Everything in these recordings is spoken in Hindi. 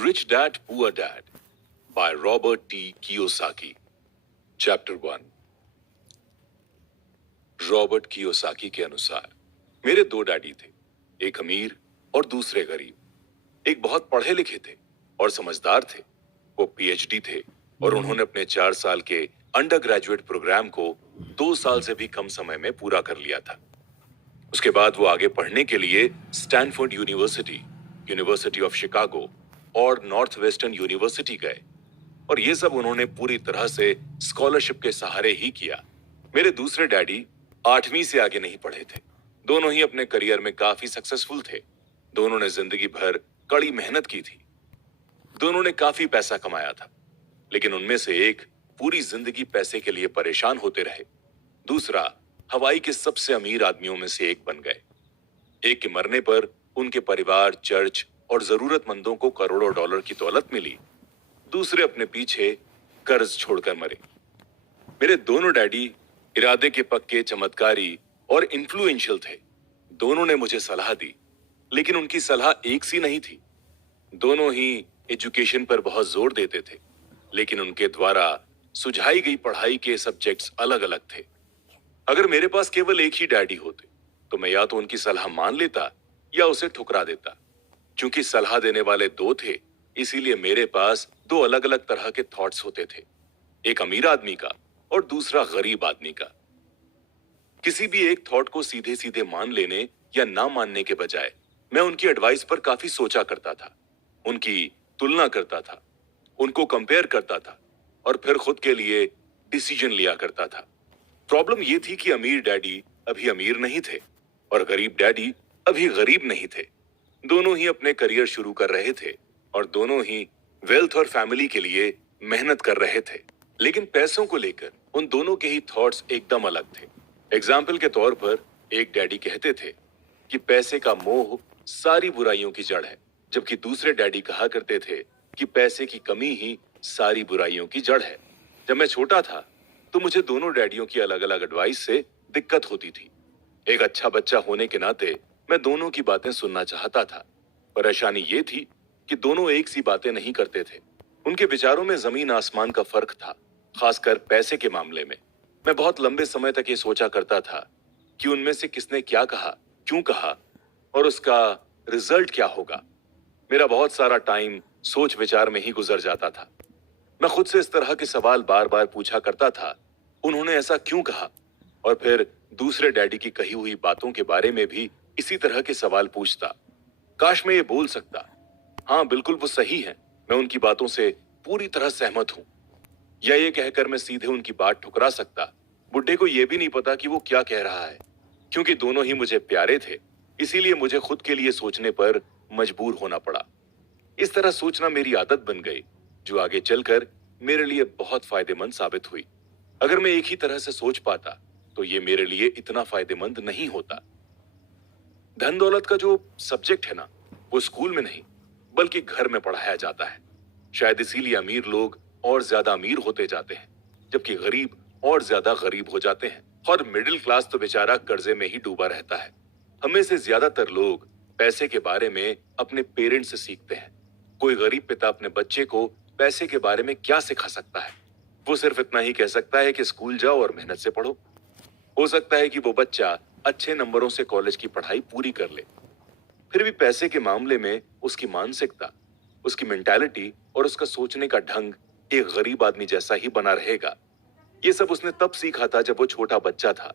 Rich dad poor dad by Robert T Kiyosaki. Chapter 1। Robert Kiyosaki के अनुसार मेरे दो डैडी थे, एक अमीर और दूसरे गरीब। एक बहुत पढ़े लिखे थे और समझदार थे। वो पीएचडी थे और उन्होंने अपने 4 साल के अंडर ग्रेजुएट प्रोग्राम को 2 साल से भी कम समय में पूरा कर लिया था। उसके बाद वो आगे पढ़ने के लिए Stanford university, university of Chicago और नॉर्थ वेस्टर्न यूनिवर्सिटी गए और ये सब उन्होंने पूरी तरह से स्कॉलरशिप के सहारे ही किया। मेरे दूसरे डैडी 8वीं से आगे नहीं पढ़े थे। दोनों ही अपने करियर में काफी सक्सेसफुल थे। दोनों ने जिंदगी भर कड़ी मेहनत की थी। दोनों ने काफी पैसा कमाया था, लेकिन उनमें से एक पूरी जिंदगी पैसे के लिए परेशान होते रहे। दूसरा हवाई के सबसे अमीर आदमियों में से एक बन गए। एक के मरने पर उनके परिवार, चर्च और जरूरतमंदों को करोड़ों डॉलर की दौलत मिली। दूसरे अपने पीछे कर्ज छोड़कर मरे। मेरे दोनों डैडी इरादे के पक्के, चमत्कारी और इन्फ्लुएंशियल थे। दोनों ने मुझे सलाह दी, लेकिन उनकी सलाह एक सी नहीं थी। दोनों ही एजुकेशन पर बहुत जोर देते थे, लेकिन उनके द्वारा सुझाई गई पढ़ाई के सब्जेक्ट्स अलग अलग थे। अगर मेरे पास केवल एक ही डैडी होते तो मैं या तो उनकी सलाह मान लेता या उसे ठुकरा देता। क्योंकि सलाह देने वाले दो थे, इसीलिए मेरे पास दो अलग अलग तरह के थॉट्स होते थे, एक अमीर आदमी का और दूसरा गरीब आदमी का। किसी भी एक थॉट को सीधे सीधे मान लेने या ना मानने के बजाय मैं उनकी एडवाइस पर काफी सोचा करता था, उनकी तुलना करता था, उनको कंपेयर करता था और फिर खुद के लिए डिसीजन लिया करता था। प्रॉब्लम यह थी कि अमीर डैडी अभी अमीर नहीं थे और गरीब डैडी अभी गरीब नहीं थे। दोनों ही अपने करियर शुरू कर रहे थे और दोनों ही वेल्थ और फैमिली के लिए मेहनत कर रहे थे, लेकिन पैसों को लेकर उन दोनों के ही थॉट्स एकदम अलग थे। एग्जाम्पल के तौर पर एक डैडी कहते थे कि पैसे का मोह सारी बुराइयों की जड़ है, जबकि दूसरे डैडी कहा करते थे कि पैसे की कमी ही सारी बुराइयों की जड़ है। जब मैं छोटा था तो मुझे दोनों डैडियों की अलग अलग एडवाइस से दिक्कत होती थी। एक अच्छा बच्चा होने के नाते मैं दोनों की बातें सुनना चाहता था। परेशानी ये थी कि दोनों एक सी बातें नहीं करते थे। उनके विचारों में जमीन आसमान का फर्क था, खासकर पैसे के मामले में। मैं बहुत लंबे समय तक ये सोचा करता था कि उनमें से किसने क्या कहा, क्यों कहा और उसका रिजल्ट क्या होगा। मेरा बहुत सारा टाइम सोच विचार में ही गुजर जाता था। मैं खुद से इस तरह के सवाल बार बार पूछा करता था, उन्होंने ऐसा क्यों कहा, और फिर दूसरे डैडी की कही हुई बातों के बारे में भी इसी तरह के सवाल पूछता। काश मैं ये बोल सकता, हाँ बिल्कुल वो सही है, मैं उनकी बातों से पूरी तरह सहमत हूं, या ये कहकर मैं सीधे उनकी बात ठुकरा सकता। बुड्ढे को यह भी नहीं पता कि वो क्या कह रहा है। क्योंकि दोनों ही मुझे प्यारे थे, इसीलिए मुझे खुद के लिए सोचने पर मजबूर होना पड़ा। इस तरह सोचना मेरी आदत बन गई, जो आगे चलकर मेरे लिए बहुत फायदेमंद साबित हुई। अगर मैं एक ही तरह से सोच पाता तो ये मेरे लिए इतना फायदेमंद नहीं होता। धन दौलत का जो सब्जेक्ट है ना, वो स्कूल में नहीं बल्कि घर में पढ़ाया जाता है। शायद इसीलिए अमीर लोग और ज्यादा अमीर होते जाते हैं, जबकि गरीब और ज्यादा गरीब हो जाते हैं, और मिडिल क्लास तो बेचारा कर्जे में ही डूबा रहता है। हमें से ज्यादातर लोग पैसे के बारे में अपने पेरेंट्स से सीखते हैं। कोई गरीब पिता अपने बच्चे को पैसे के बारे में क्या सिखा सकता है? वो सिर्फ इतना ही कह सकता है कि स्कूल जाओ और मेहनत से पढ़ो। हो सकता है कि वो बच्चा अच्छे नंबरों से कॉलेज की पढ़ाई पूरी कर ले, फिर भी पैसे के मामले में उसकी मानसिकता, उसकी मेंटालिटी और उसका सोचने का ढंग एक गरीब आदमी जैसा ही बना रहेगा। ये सब उसने तब सीखा था जब वो छोटा बच्चा था।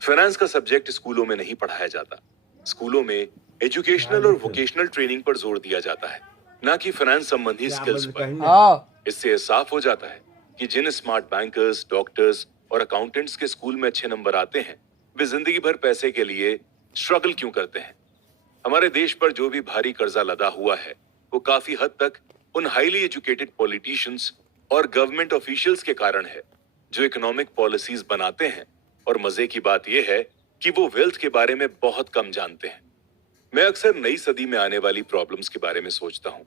फाइनेंस का सब्जेक्ट स्कूलों में नहीं पढ़ाया जाता। स्कूलों में एजुकेशनल और वोकेशनल ट्रेनिंग पर जोर दिया जाता है, ना कि फाइनेंस संबंधी स्किल्स पर। इससे साफ हो जाता है कि जिन स्मार्ट बैंकर्स, डॉक्टर्स और अकाउंटेंट्स के स्कूल में अच्छे नंबर आते हैं, वे जिंदगी भर पैसे के लिए स्ट्रगल क्यों करते हैं। हमारे देश पर जो भी भारी कर्जा लदा हुआ है, वो काफी हद तक उन हाईली एजुकेटेड पॉलिटिशियंस और गवर्नमेंट ऑफिशियल्स के कारण है, जो इकोनॉमिक पॉलिसीज बनाते हैं। और मजे की बात यह है कि वो वेल्थ के बारे में बहुत कम जानते हैं। मैं अक्सर नई सदी में आने वाली प्रॉब्लम्स के बारे में सोचता हूँ।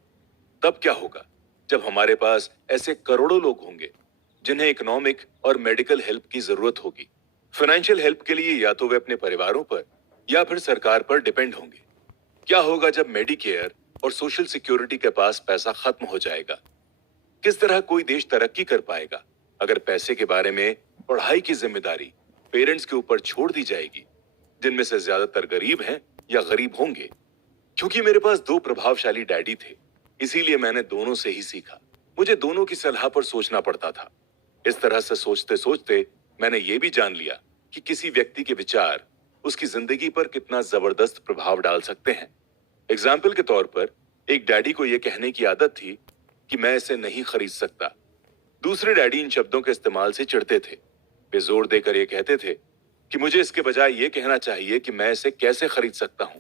तब क्या होगा जब हमारे पास ऐसे करोड़ों लोग होंगे जिन्हें इकोनॉमिक और मेडिकल हेल्प की जरूरत होगी। फाइनेंशियल हेल्प के लिए या तो वे अपने परिवारों पर या फिर सरकार पर डिपेंड होंगे। क्या होगा जब मेडिकेयर और सोशल सिक्योरिटी के पास पैसा खत्म हो जाएगा। किस तरह कोई देश तरक्की कर पाएगा अगर पैसे के बारे में पढ़ाई की जिम्मेदारी पेरेंट्स के ऊपर छोड़ दी जाएगी, जिनमें से ज्यादातर गरीब हैं या गरीब होंगे। क्योंकि मेरे पास दो प्रभावशाली डैडी थे, इसीलिए मैंने दोनों से ही सीखा। मुझे दोनों की सलाह पर सोचना पड़ता था। इस तरह से सोचते सोचते मैंने ये भी जान लिया कि किसी व्यक्ति के विचार उसकी जिंदगी पर कितना जबरदस्त प्रभाव डाल सकते हैं। एग्जाम्पल के तौर पर एक डैडी को यह कहने की आदत थी कि मैं इसे नहीं खरीद सकता। दूसरे डैडी इन शब्दों के इस्तेमाल से चिढ़ते थे। वे जोर देकर यह कहते थे कि मुझे इसके बजाय यह कहना चाहिए कि मैं इसे कैसे खरीद सकता हूं।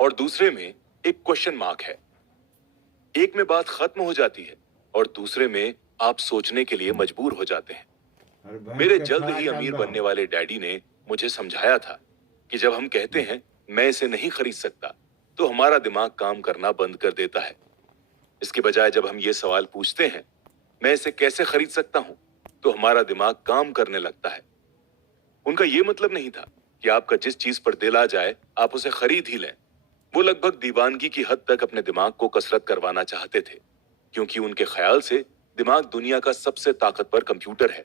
और दूसरे में एक क्वेश्चन मार्क है। एक में बात खत्म हो जाती है और दूसरे में आप सोचने के लिए मजबूर हो जाते हैं। मेरे जल्द ही अमीर बनने वाले डैडी ने मुझे समझाया था कि जब हम कहते हैं मैं इसे नहीं खरीद सकता, तो हमारा दिमाग काम करना बंद कर देता है। इसके बजाय जब हम ये सवाल पूछते हैं मैं इसे कैसे खरीद सकता हूं, तो हमारा दिमाग काम करने लगता है। उनका यह मतलब नहीं था कि आपका जिस चीज पर दिल आ जाए आप उसे खरीद ही लें। वो लगभग दीवानगी की हद तक अपने दिमाग को कसरत करवाना चाहते थे, क्योंकि उनके ख्याल से दिमाग दुनिया का सबसे ताकतवर कंप्यूटर है।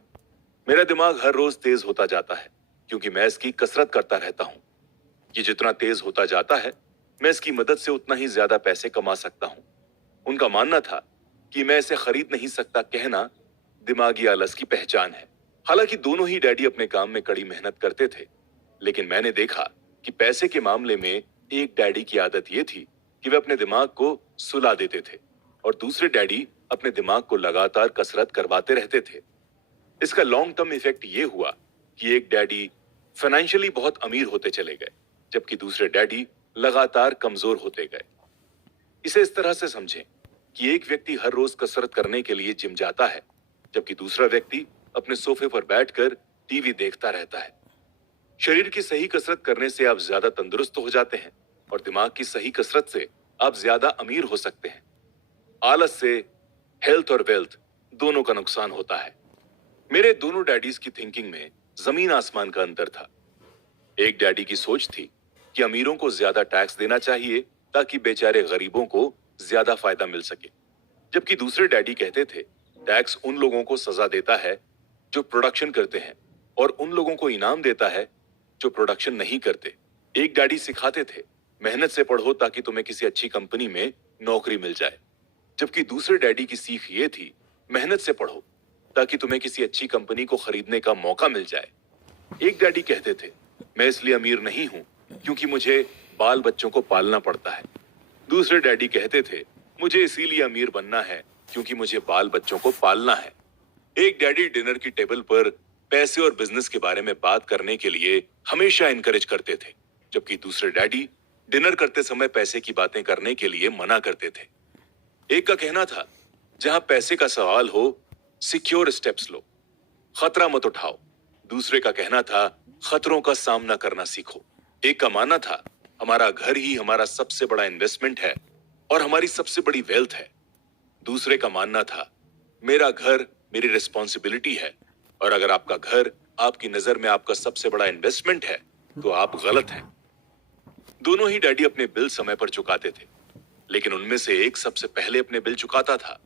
मेरा दिमाग हर रोज तेज होता जाता है क्योंकि मैं इसकी कसरत करता रहता हूं। ये जितना तेज होता जाता है मैं इसकी मदद से उतना ही ज्यादा पैसे कमा सकता हूं। उनका मानना था कि मैं इसे खरीद नहीं सकता कहना दिमागी आलस की पहचान है। हालांकि दोनों ही डैडी अपने काम में कड़ी मेहनत करते थे, लेकिन मैंने देखा कि पैसे के मामले में एक डैडी की आदत यह थी कि वे अपने दिमाग को सुला देते थे और दूसरे डैडी अपने दिमाग को लगातार कसरत करवाते रहते थे। इसका लॉन्ग टर्म इफेक्ट ये हुआ कि एक डैडी फाइनेंशियली बहुत अमीर होते चले गए, जबकि दूसरे डैडी लगातार कमजोर होते गए। इसे इस तरह से समझें कि एक व्यक्ति हर रोज कसरत करने के लिए जिम जाता है, जबकि दूसरा व्यक्ति अपने सोफे पर बैठकर टीवी देखता रहता है। शरीर की सही कसरत करने से आप ज्यादा तंदुरुस्त हो जाते हैं और दिमाग की सही कसरत से आप ज्यादा अमीर हो सकते हैं। आलस से हेल्थ और वेल्थ दोनों का नुकसान होता है। मेरे दोनों डैडीज की थिंकिंग में जमीन आसमान का अंतर था। एक डैडी की सोच थी कि अमीरों को ज्यादा टैक्स देना चाहिए ताकि बेचारे गरीबों को ज्यादा फायदा मिल सके, जबकि दूसरे डैडी कहते थे टैक्स उन लोगों को सजा देता है जो प्रोडक्शन करते हैं और उन लोगों को इनाम देता है जो प्रोडक्शन नहीं करते। एक डैडी सिखाते थे मेहनत से पढ़ो ताकि तुम्हें किसी अच्छी कंपनी में नौकरी मिल जाए, जबकि दूसरे डैडी की सीख ये थी मेहनत से पढ़ो ताकि तुम्हें किसी अच्छी कंपनी को खरीदने का मौका मिल जाए। एक डैडी कहते थे मैं इसलिए अमीर नहीं हूं क्योंकि मुझे बाल बच्चों को पालना पड़ता है। दूसरे डैडी कहते थे मुझे इसीलिए अमीर बनना है क्योंकि मुझे बाल बच्चों को पालना है। एक डैडी डिनर की टेबल पर पैसे और बिजनेस के बारे में बात करने के लिए हमेशा इनकरेज करते थे, जबकि दूसरे डैडी डिनर करते समय पैसे की बातें करने के लिए मना करते थे। एक का कहना था जहां पैसे का सवाल हो सिक्योर स्टेप्स लो, खतरा मत उठाओ। दूसरे का कहना था खतरों का सामना करना सीखो। एक का मानना था हमारा घर ही हमारा सबसे बड़ा इन्वेस्टमेंट है और हमारी सबसे बड़ी वेल्थ है। दूसरे का मानना था मेरा घर मेरी रिस्पॉन्सिबिलिटी है और अगर आपका घर आपकी नजर में आपका सबसे बड़ा इन्वेस्टमेंट है तो आप गलत हैं। दोनों ही डैडी अपने बिल समय पर चुकाते थे, लेकिन उनमें से एक सबसे पहले अपने बिल चुकाता था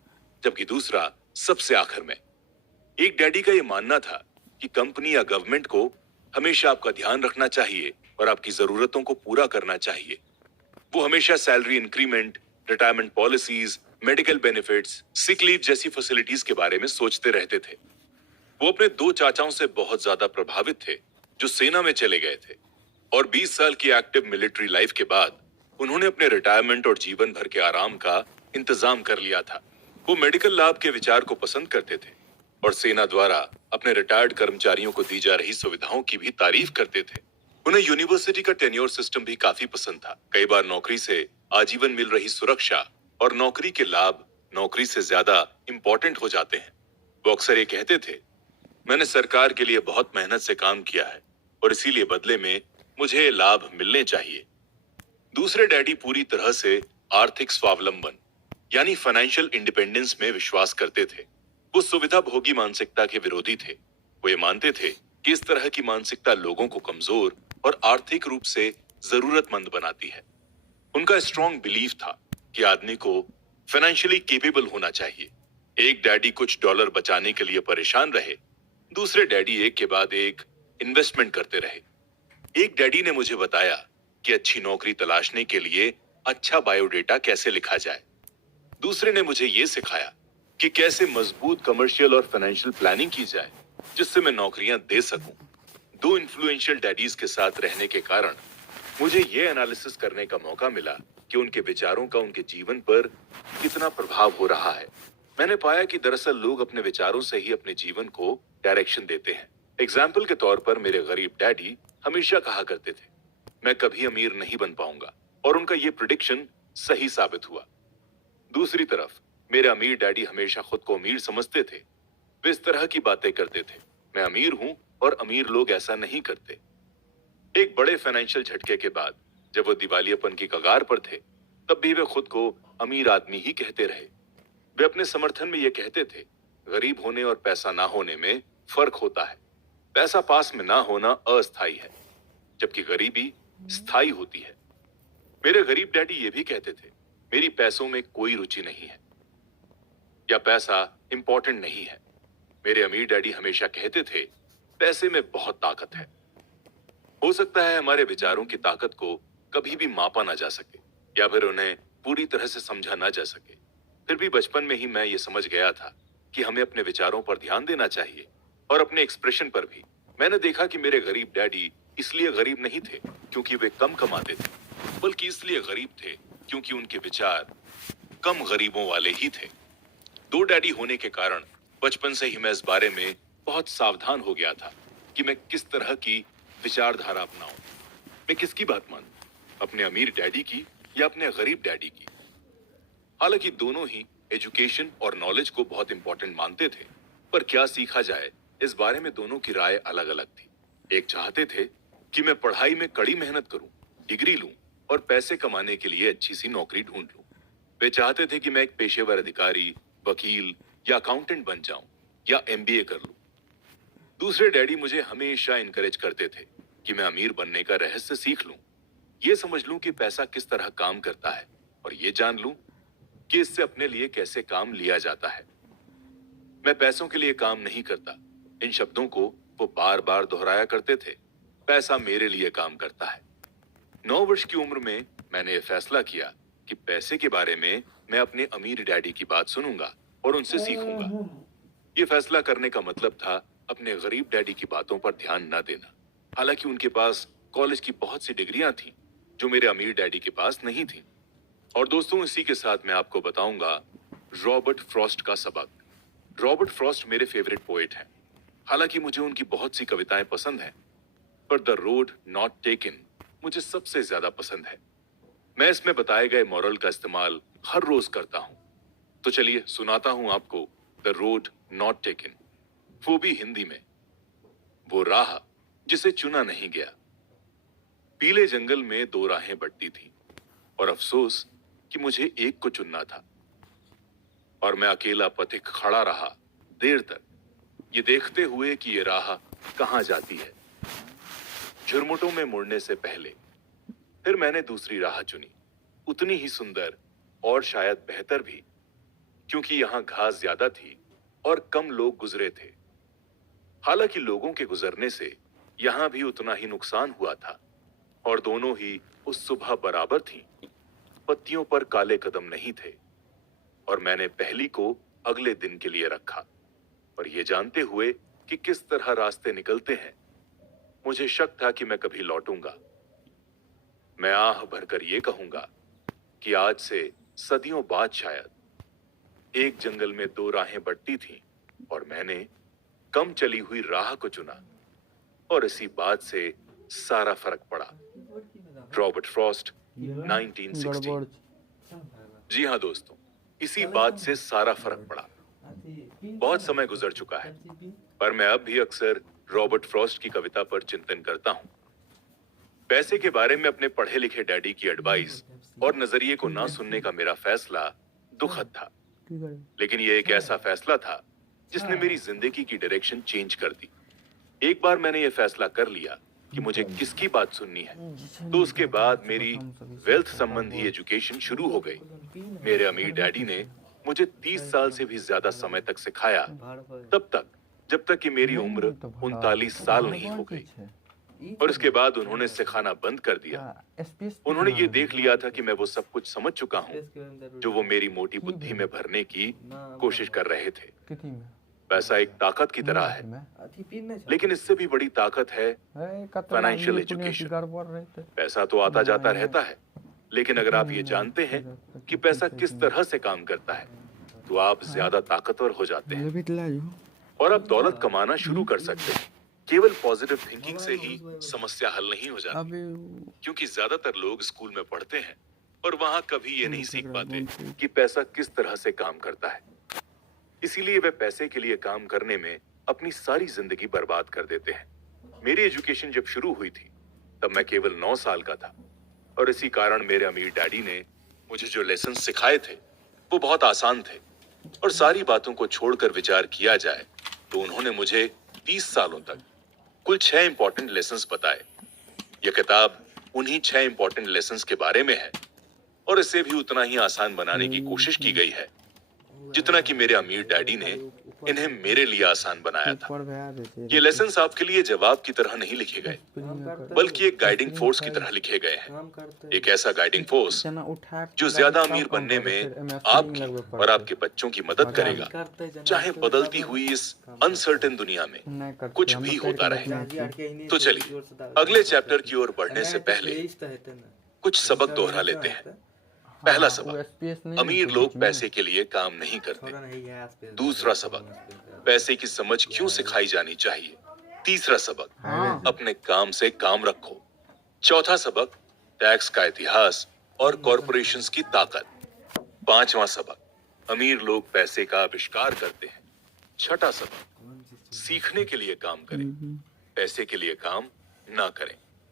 जबकि दूसरा सबसे आखिर में। एक डैडी का यह मानना था कि कंपनी या गवर्नमेंट को हमेशा आपका ध्यान रखना चाहिए और आपकी जरूरतों को पूरा करना चाहिए। वो हमेशा salary increment, retirement policies, medical benefits, sick leave जैसी फैसिलिटीज के बारे में सोचते रहते थे। वो अपने दो चाचाओं से बहुत ज्यादा प्रभावित थे जो सेना में चले गए थे और 20 साल की एक्टिव मिलिट्री लाइफ के बाद उन्होंने अपने रिटायरमेंट और जीवन भर के आराम का इंतजाम कर लिया था। वो मेडिकल लाभ के विचार को पसंद करते थे और सेना द्वारा अपने रिटायर्ड कर्मचारियों को दी जा रही सुविधाओं की भी तारीफ करते थे। उन्हें यूनिवर्सिटी का टेन्योर सिस्टम भी काफी पसंद था। कई बार नौकरी से आजीवन मिल रही सुरक्षा और नौकरी के लाभ नौकरी से ज्यादा इंपॉर्टेंट हो जाते हैं। वो अक्सर ये कहते थे मैंने सरकार के लिए बहुत मेहनत से काम किया है और इसीलिए बदले में मुझे ये लाभ मिलने चाहिए। दूसरे डैडी पूरी तरह से आर्थिक स्वावलंबन यानी फाइनेंशियल इंडिपेंडेंस में विश्वास करते थे। वो सुविधा भोगी मानसिकता के विरोधी थे। वो ये मानते थे कि इस तरह की मानसिकता लोगों को कमजोर और आर्थिक रूप से जरूरतमंद बनाती है। उनका स्ट्रॉन्ग बिलीफ था कि आदमी को फाइनेंशियली केपेबल होना चाहिए। एक डैडी कुछ डॉलर बचाने के लिए परेशान रहे, दूसरे डैडी एक के बाद एक इन्वेस्टमेंट करते रहे। एक डैडी ने मुझे बताया कि अच्छी नौकरी तलाशने के लिए अच्छा बायोडेटा कैसे लिखा जाए। दूसरे ने मुझे यह सिखाया कि कैसे मजबूत कमर्शियल और फाइनेंशियल प्लानिंग की जाए जिससे मैं नौकरियां दे सकूं। दो इन्फ्लुएंशियल डैडीज के साथ रहने के कारण मुझे यह एनालिसिस करने का मौका मिला कि उनके विचारों का उनके जीवन पर कितना प्रभाव हो रहा है। मैंने पाया कि दरअसल लोग अपने विचारों से ही अपने जीवन को डायरेक्शन देते हैं। एग्जाम्पल के तौर पर मेरे गरीब डैडी हमेशा कहा करते थे, मैं कभी अमीर नहीं बन पाऊंगा, और उनका यह प्रिडिक्शन सही साबित हुआ। दूसरी तरफ मेरे अमीर डैडी हमेशा खुद को अमीर समझते थे। वे इस तरह की बातें करते थे, मैं अमीर हूं और अमीर लोग ऐसा नहीं करते। एक बड़े फाइनेंशियल झटके के बाद जब वो दिवालियापन की कगार पर थे, तब भी वे खुद को अमीर आदमी ही कहते रहे। वे अपने समर्थन में ये कहते थे, गरीब होने और पैसा ना होने में फर्क होता है। पैसा पास में ना होना अस्थायी है, जबकि गरीबी स्थायी होती है। मेरे गरीब डैडी ये भी कहते थे, मेरी पैसों में कोई रुचि नहीं है या पैसा इंपॉर्टेंट नहीं है। मेरे अमीर डैडी हमेशा कहते थे, पैसे में बहुत ताकत है। हो सकता है हमारे विचारों की ताकत को कभी भी मापा ना जा सके या फिर उन्हें पूरी तरह से समझा ना जा सके। फिर भी बचपन में ही मैं ये समझ गया था कि हमें अपने विचारों पर ध्यान देना चाहिए और अपने एक्सप्रेशन पर भी। मैंने देखा कि मेरे गरीब डैडी इसलिए गरीब नहीं थे क्योंकि वे कम कमाते थे, बल्कि इसलिए गरीब थे क्योंकि उनके विचार कम गरीबों वाले ही थे। दो डैडी होने के कारण बचपन से ही मैं इस बारे में बहुत सावधान हो गया था कि मैं किस तरह की विचारधारा अपनाऊं। मैं किसकी बात मानूं, अपने अमीर डैडी की या अपने गरीब डैडी की। हालांकि दोनों ही एजुकेशन और नॉलेज को बहुत इंपॉर्टेंट मानते थे, पर क्या सीखा जाए इस बारे में दोनों की राय अलग अलग थी। एक चाहते थे कि मैं पढ़ाई में कड़ी मेहनत करूं, डिग्री लूं और पैसे कमाने के लिए अच्छी सी नौकरी ढूंढ लूं। वे चाहते थे कि मैं एक पेशेवर अधिकारी, वकील या अकाउंटेंट बन जाऊं या एमबीए कर लूं। दूसरे डैडी मुझे हमेशा इनकरेज करते थे कि मैं अमीर बनने का रहस्य सीख लूं, ये समझ लूं कि पैसा किस तरह काम करता है और ये जान लूं कि इससे अपने लिए कैसे काम लिया जाता है। मैं पैसों के लिए काम नहीं करता, इन शब्दों को वो बार बार दोहराया करते थे। पैसा मेरे लिए काम करता है। 9 वर्ष की उम्र में मैंने ये फैसला किया कि पैसे के बारे में मैं अपने अमीर डैडी की बात सुनूंगा और उनसे सीखूंगा। ये फैसला करने का मतलब था अपने गरीब डैडी की बातों पर ध्यान न देना। हालांकि उनके पास कॉलेज की बहुत सी डिग्रियां थीं जो मेरे अमीर डैडी के पास नहीं थीं। और दोस्तों, इसी के साथ मैं आपको बताऊंगा रॉबर्ट फ्रॉस्ट का सबक। रॉबर्ट फ्रॉस्ट मेरे फेवरेट पोएट हैं। हालांकि मुझे उनकी बहुत सी कविताएं पसंद हैं, पर द रोड नॉट टेकन मुझे सबसे ज्यादा पसंद है। मैं इसमें बताए गए मॉरल का इस्तेमाल हर रोज करता हूं। तो चलिए सुनाता हूं आपको द रोड नॉट टेकन, वो भी हिंदी में। वो राह जिसे चुना नहीं गया। पीले जंगल में 2 राहें बंटती थी और अफसोस कि मुझे एक को चुनना था। और मैं अकेला पथिक खड़ा रहा देर तक, ये देखते हुए कि ये राह कहां जाती है, झुरमुटों में मुड़ने से पहले। फिर मैंने दूसरी राह चुनी, उतनी ही सुंदर और शायद बेहतर भी, क्योंकि यहां घास ज्यादा थी और कम लोग गुजरे थे। हालांकि लोगों के गुजरने से यहां भी उतना ही नुकसान हुआ था और दोनों ही उस सुबह बराबर थीं। पत्तियों पर काले कदम नहीं थे और मैंने पहली को अगले दिन के लिए रखा। और ये जानते हुए कि किस तरह रास्ते निकलते हैं, मुझे शक था कि मैं कभी लौटूंगा। मैं आह भरकर ये कहूंगा कि आज से सदियों बाद शायद एक जंगल में 2 राहें बंटती थीं और मैंने कम चली हुई राह को चुना और इसी बात से सारा फर्क पड़ा। Robert Frost, 1960। जी हाँ दोस्तों, इसी बात से सारा फर्क पड़ा। बहुत समय गुजर चुका है, पर मैं अब भी अक्सर रॉबर्ट फ्रॉस्ट की कविता पर चिंतन करता हूं। पैसे के बारे में अपने पढ़े लिखे डैडी की एडवाइस और नजरिए को ना सुनने का मेरा फैसला दुखद था, लेकिन यह एक ऐसा फैसला था जिसने मेरी जिंदगी की डायरेक्शन चेंज कर दी। एक बार मैंने यह फैसला कर लिया कि मुझे किसकी बात सुननी है। तो उसके बाद मेरी वेल्थ संबंधी एजुकेशन शुरू हो गई। मेरे अमीर डैडी ने मुझे 30 साल से भी ज्यादा समय तक सिखाया, तब तक जब तक कि मेरी उम्र 39 साल नहीं हो गई। और इसके बाद उन्होंने सिखाना बंद कर दिया। उन्होंने ये देख लिया था कि मैं वो सब कुछ समझ चुका हूँ जो वो मेरी मोटी बुद्धि में भरने की कोशिश कर रहे थे। पैसा एक ताकत की तरह है, लेकिन इससे भी बड़ी ताकत है फाइनेंशियल एजुकेशन। पैसा तो आता जाता रहता है, लेकिन अगर आप ये जानते हैं कि पैसा किस तरह से काम करता है, तो आप ज्यादा ताकतवर हो जाते हैं और आप दौलत कमाना शुरू कर सकते हैं। केवल पॉजिटिव थिंकिंग से ही समस्या हल नहीं हो जाती, क्योंकि ज्यादातर लोग स्कूल में पढ़ते हैं और वहां कभी ये नहीं सीख पाते कि पैसा किस तरह से काम करता है। इसीलिए वे पैसे के लिए काम करने में अपनी सारी जिंदगी बर्बाद कर देते हैं। मेरी एजुकेशन जब शुरू हुई थी तब मैं केवल 9 साल का था, और इसी कारण मेरे अमीर डैडी ने मुझे जो लेसन सिखाए थे वो बहुत आसान थे। और सारी बातों को छोड़कर विचार किया जाए तो उन्होंने मुझे 30 सालों तक कुल 6 इंपॉर्टेंट लेसन्स बताए। यह किताब उन्हीं 6 इंपॉर्टेंट लेसन्स के बारे में है, और इसे भी उतना ही आसान बनाने की कोशिश की गई है जितना कि मेरे अमीर डैडी ने इन्हें मेरे लिए आसान बनाया था। ये लेसन्स आपके लिए जवाब की तरह नहीं लिखे गए, बल्कि एक गाइडिंग फोर्स की तरह लिखे गए हैं। एक ऐसा गाइडिंग फोर्स जो ज्यादा अमीर बनने में आपकी और आपके बच्चों की मदद करेगा, चाहे बदलती हुई इस अनसर्टेन दुनिया में कुछ भी होता रहे। तो चलिए अगले चैप्टर की ओर बढ़ने से पहले कुछ सबक दोहरा लेते हैं। पहला सबक, अमीर लोग पैसे के लिए काम नहीं करते। दूसरा सबक, पैसे की समझ क्यों सिखाई जानी चाहिए। तीसरा सबक, अपने काम से काम रखो। चौथा सबक, टैक्स का इतिहास और कॉरपोरेशंस की ताकत। पांचवा सबक, अमीर लोग पैसे का आविष्कार करते हैं। छठा सबक, सीखने के लिए काम करें, पैसे के लिए काम ना करें।